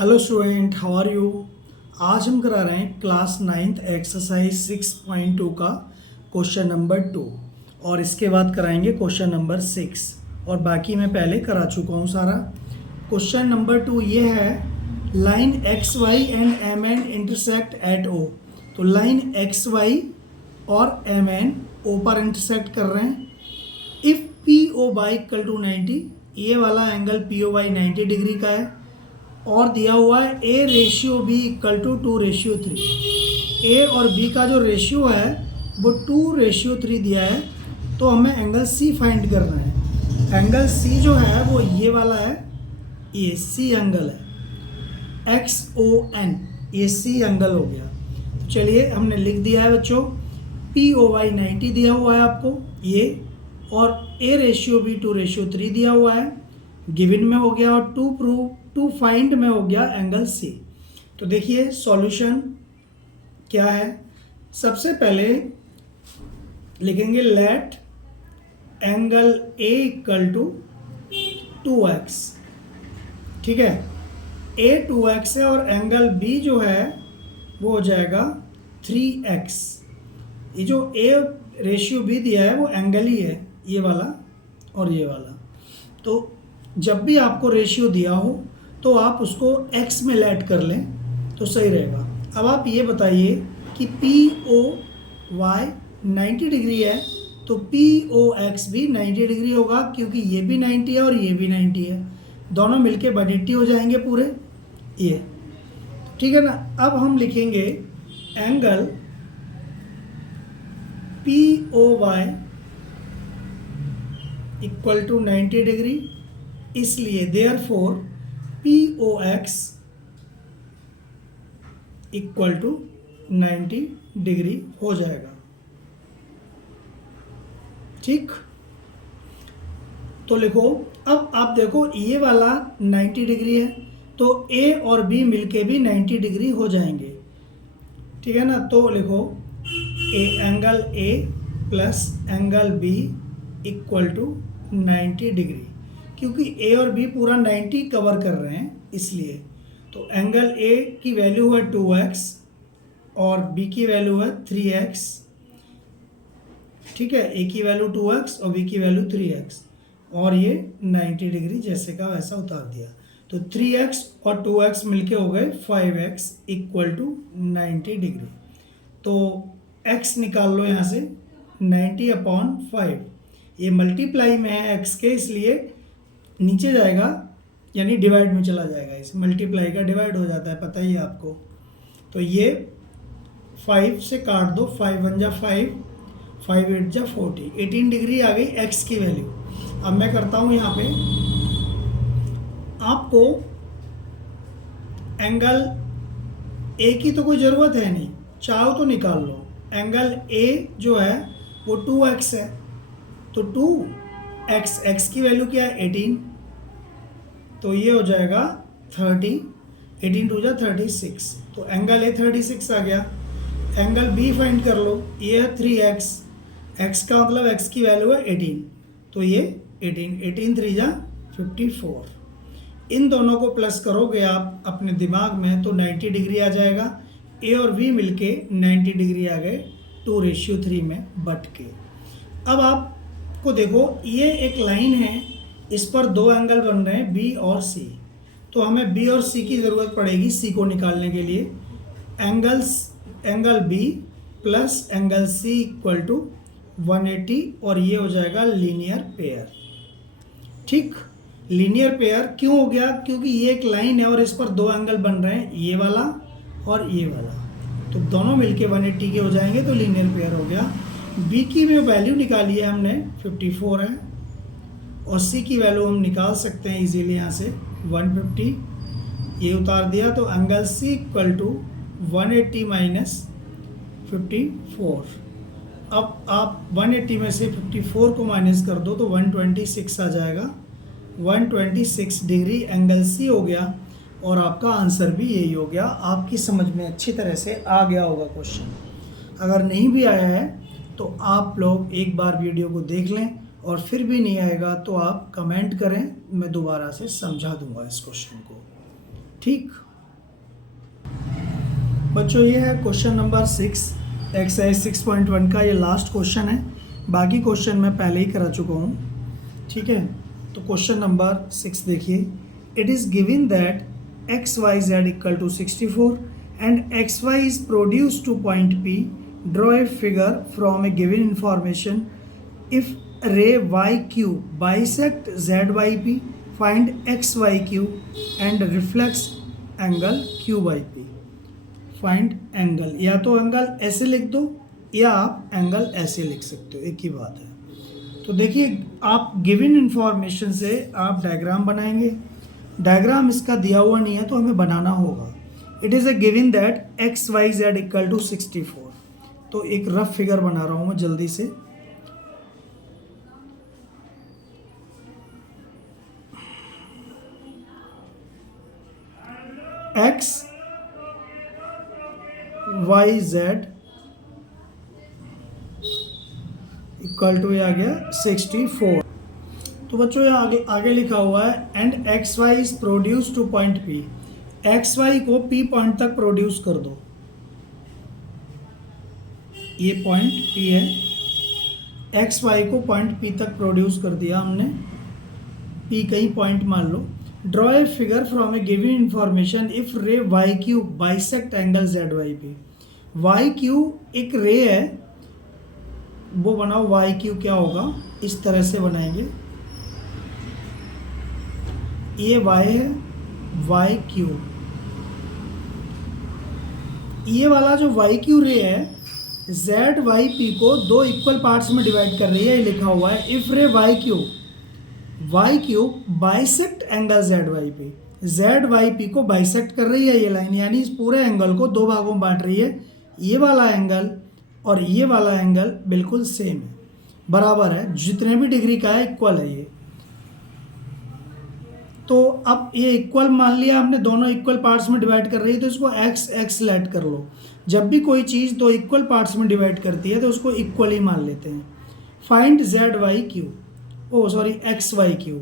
Hello student, how are you. आज हम करा रहे हैं क्लास 9th एक्सरसाइज 6.2 का क्वेश्चन नंबर 2 और इसके बाद कराएंगे क्वेश्चन नंबर 6 और बाकी मैं पहले करा चुका हूँ सारा। क्वेश्चन नंबर 2 ये है, line X Y and M N intersect at O. तो लाइन एक्स वाई और एम एन ओ पर इंटरसेक्ट कर रहे हैं। If P O Y equal to 90, ये वाला angle P O Y 90 degree का है और दिया हुआ है A ratio B equal to 2:3। A और बी का जो रेशियो है वो 2:3 दिया है। तो हमें एंगल सी फाइंड करना है। एंगल सी जो है वो ये वाला है, ये सी एंगल है, एक्स ओ एन, ये सी एंगल हो गया। चलिए हमने लिख दिया है बच्चों, पी ओ वाई 90 दिया हुआ है आपको ये, और ए रेशियो बी 2:3 दिया हुआ है, गिवन में हो गया, और टू फाइंड में हो गया एंगल सी। तो देखिए सॉल्यूशन क्या है। सबसे पहले लिखेंगे let angle A equal to 2x। ठीक है, ए 2x है और एंगल बी जो है वो हो जाएगा 3x। ये जो ए रेशियो बी दिया है वो एंगल ही है, ये वाला और ये वाला। तो जब भी आपको रेशियो दिया हो तो आप उसको x में लेट कर लें तो सही रहेगा। अब आप ये बताइए कि पी ओ वाई 90 डिग्री है तो पी ओ एक्स भी 90 डिग्री होगा, क्योंकि ये भी 90 है और ये भी 90 है, दोनों मिलके 180 हो जाएंगे पूरे ये। ठीक है ना। अब हम लिखेंगे angle P O Y equal to 90 degree, इसलिए therefore P O X equal to 90 degree हो जाएगा। ठीक, तो लिखो। अब आप देखो ये वाला 90 डिग्री है तो ए और बी मिलके भी 90 डिग्री हो जाएंगे। ठीक है ना। तो लिखो angle A plus angle B equal to 90 degree, क्योंकि ए और बी पूरा 90 कवर कर रहे हैं इसलिए। तो एंगल ए की वैल्यू है 2x और बी की वैल्यू है 3x। ठीक है, ए की वैल्यू 2x और बी की वैल्यू 3x, और ये 90 डिग्री जैसे का वैसा उतार दिया। तो 3x और 2x मिलके हो गए 5x इक्वल टू 90 डिग्री। तो x निकाल लो यहाँ से, 90/5। ये मल्टीप्लाई में है x के, इसलिए नीचे जाएगा यानी डिवाइड में चला जाएगा। इस मल्टीप्लाई का डिवाइड हो जाता है, पता ही है आपको। तो ये 5 से काट दो, 5 1 जा 5, 5 8 जा 40, 18 डिग्री आ गई x की वैल्यू। अब मैं करता हूँ यहाँ पे, आपको एंगल ए की तो कोई ज़रूरत है नहीं, चाहो तो निकाल लो। एंगल ए जो है वो 2x है, तो 2x, x की वैल्यू क्या है 18, तो ये हो जाएगा 30, 18 2 जा 36, तो एंगल ए 36 आ गया। एंगल बी फाइंड कर लो, ये है 3x, x का मतलब x की वैल्यू है 18, तो ये 18 3 जा 54। इन दोनों को प्लस करोगे आप अपने दिमाग में तो 90 डिग्री आ जाएगा। ए और बी मिलके 90 डिग्री आ गए 2:3 में बट के। अब आपको देखो ये एक लाइन है, इस पर दो एंगल बन रहे हैं बी और सी, तो हमें बी और सी की ज़रूरत पड़ेगी सी को निकालने के लिए। Angle B plus angle C equal to 180, और ये हो जाएगा लीनियर पेयर। ठीक, लीनियर पेयर क्यों हो गया, क्योंकि ये एक लाइन है और इस पर दो एंगल बन रहे हैं, ये वाला और ये वाला, तो दोनों मिलके 180 के हो जाएंगे, तो लीनियर पेयर हो गया। बी की में वैल्यू निकाली है हमने, 54 है, और सी की वैल्यू हम निकाल सकते हैं इजीली यहाँ से 150, ये उतार दिया, तो angle C equal to 180 minus 54। अब आप 180 में से 54 को माइनस कर दो तो 126 आ जाएगा, 126 डिग्री एंगल सी हो गया, और आपका आंसर भी यही हो गया। आपकी समझ में अच्छी तरह से आ गया होगा क्वेश्चन। अगर नहीं भी आया है तो आप लोग एक बार वीडियो को देख लें, और फिर भी नहीं आएगा तो आप कमेंट करें, मैं दोबारा से समझा दूंगा इस क्वेश्चन को। ठीक। बच्चों ये है क्वेश्चन नंबर 6 एक्सरसाइज 6.1 का, ये लास्ट क्वेश्चन है। बाकी क्वेश्चन मैं पहले ही करा चुका हूँ, ठीक है। तो क्वेश्चन नंबर 6 देखिए, it is given that X Y Z equal to 64 and X Y is produce to point P, draw a figure from a given information. If ray Y Q bisect Z Y P, find X Y Q and reflex angle Q Y P. Find angle, या तो angle ऐसे लिख दो या आप angle ऐसे लिख सकते हो, एक ही बात है। तो देखिए, आप गिवन इंफॉर्मेशन से आप डायग्राम बनाएंगे। डायग्राम इसका दिया हुआ नहीं है तो हमें बनाना होगा। It is a given that X Y Z equal to 64। तो एक रफ फिगर बना रहा हूँ मैं जल्दी से। X Y Z equal to ये आ गया 64। तो बच्चों ये आगे आगे लिखा हुआ है and X Y is produce to point P. X Y को पी पॉइंट तक प्रोड्यूस कर दो। ये पॉइंट पी है, एक्स वाई को पॉइंट पी तक प्रोड्यूस कर दिया हमने, पी कहीं पॉइंट मान लो। Draw a figure from a given information if ray Y Q bisect angle Z Y P. Y Q एक रे है, वो बनाओ। वाई क्यू क्या होगा, इस तरह से बनाएंगे। ये वाई है, वाई क्यू, ये वाला जो वाई क्यू रे है जेड वाई पी को दो इक्वल पार्ट्स में डिवाइड कर रही है। ये लिखा हुआ है if ray Y Q bisect angle Z Y P. Z Y P को बाइसेक्ट कर रही है ये लाइन, यानी इस पूरे एंगल को दो भागों में बांट रही है। ये वाला एंगल और ये वाला एंगल बिल्कुल सेम है, बराबर है, जितने भी डिग्री का है इक्वल है ये। तो अब ये इक्वल मान लिया हमने, दोनों इक्वल पार्ट्स में डिवाइड कर रही है तो इसको एक्स एक्स लेट कर लो। जब भी कोई चीज़ दो इक्वल पार्ट्स में डिवाइड करती है तो उसको इक्वल ही मान लेते हैं। Find Z Y Q, oh sorry X Y Q,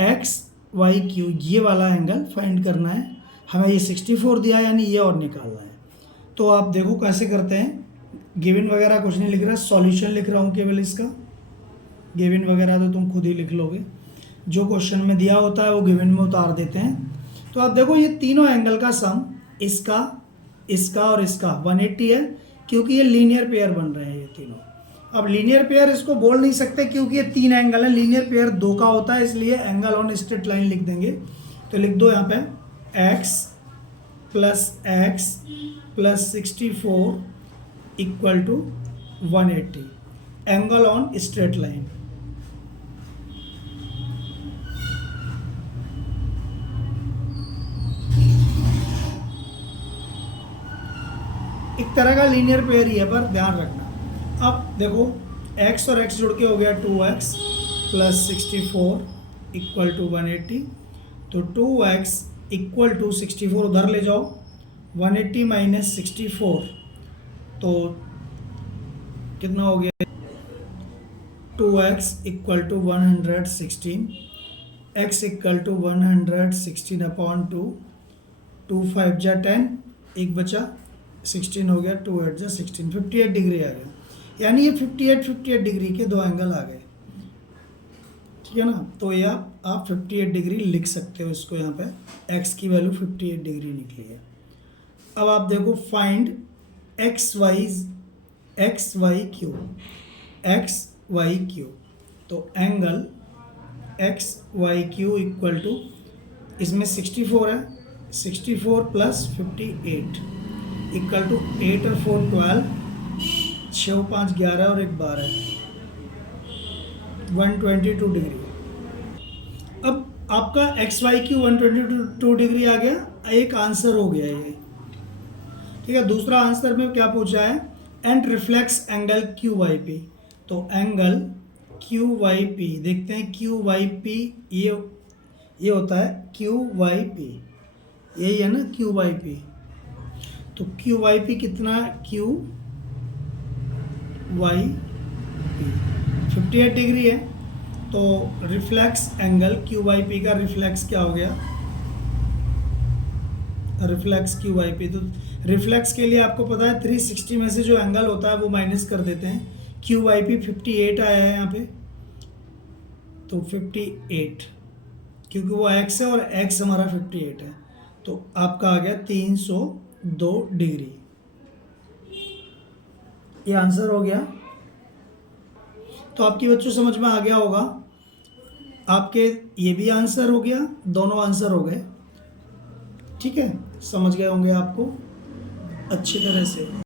X Y Q ये वाला एंगल फाइंड करना है हमें। ये 64 दिया है, यानी ये और निकालना है। तो आप देखो कैसे करते हैं। गिवन वगैरह कुछ नहीं लिख रहा, सॉल्यूशन लिख रहा हूँ केवल इसका। गिवन वगैरह तो तुम खुद ही लिख लोगे, जो क्वेश्चन में दिया होता है वो गिवन में उतार देते हैं। तो आप देखो, ये तीनों एंगल का सम, इसका, इसका और इसका 180 है, क्योंकि ये लीनियर पेयर बन रहे हैं ये तीनों। अब लीनियर पेयर इसको बोल नहीं सकते क्योंकि ये तीन एंगल है, लीनियर पेयर दो का होता है, इसलिए एंगल ऑन स्ट्रेट लाइन लिख देंगे। तो लिख दो यहाँ पे x plus 64 equal to 180, angle on straight line. एक तरह का लीनियर पेयर ही है, पर ध्यान रखना। अब देखो, x और x जुड़ के हो गया 2x प्लस 64 इक्वल टू 180। तो 2x इक्वल टू 64 उधर ले जाओ, 180 माइनस 64 तो कितना हो गया, 2x equal to 116, x equal to 116 upon 2, 2 5 जा 10, एक बचा 16 हो गया, 2 8 जा 16, 58 डिग्री आ गया। यानी ये 58 डिग्री के दो एंगल आ गए, ठीक है ना। तो ये आप 58 डिग्री लिख सकते हो इसको। यहाँ पे x की वैल्यू 58 डिग्री निकली है। अब आप देखो, फाइंड एक्स वाई क्यू। तो angle X Y Q equal to, इसमें 64 है, 64 प्लस 58 इक्वल टू 8 और 4 12, 6 5 11 और 1 12, 122 डिग्री। अब आपका एक्स वाई क्यू 122 डिग्री आ गया, एक आंसर हो गया ये, ठीक है। दूसरा आंसर में क्या पूछा है, and reflex angle Q Y P. तो एंगल क्यू वाई पी देखते हैं, क्यू वाई पी ये होता है क्यू वाई पी, यही है ना क्यू वाई पी। तो क्यू वाई पी कितना, क्यू वाई पी 58 डिग्री है। तो reflex angle Q Y P का रिफ्लेक्स क्या हो गया, रिफ्लेक्स क्यू वाई पी। तो रिफ्लेक्स के लिए आपको पता है 360 में से जो एंगल होता है वो माइनस कर देते हैं। क्यू वाई पी 58 आया है यहाँ पे, तो 58 क्योंकि वो एक्स है और एक्स हमारा 58 है, तो आपका आ गया 302 डिग्री। ये आंसर हो गया। तो आपकी बच्चों समझ में आ गया होगा। आपके ये भी आंसर हो गया, दोनों आंसर हो गए। ठीक है, समझ गए होंगे आपको अच्छी तरह से।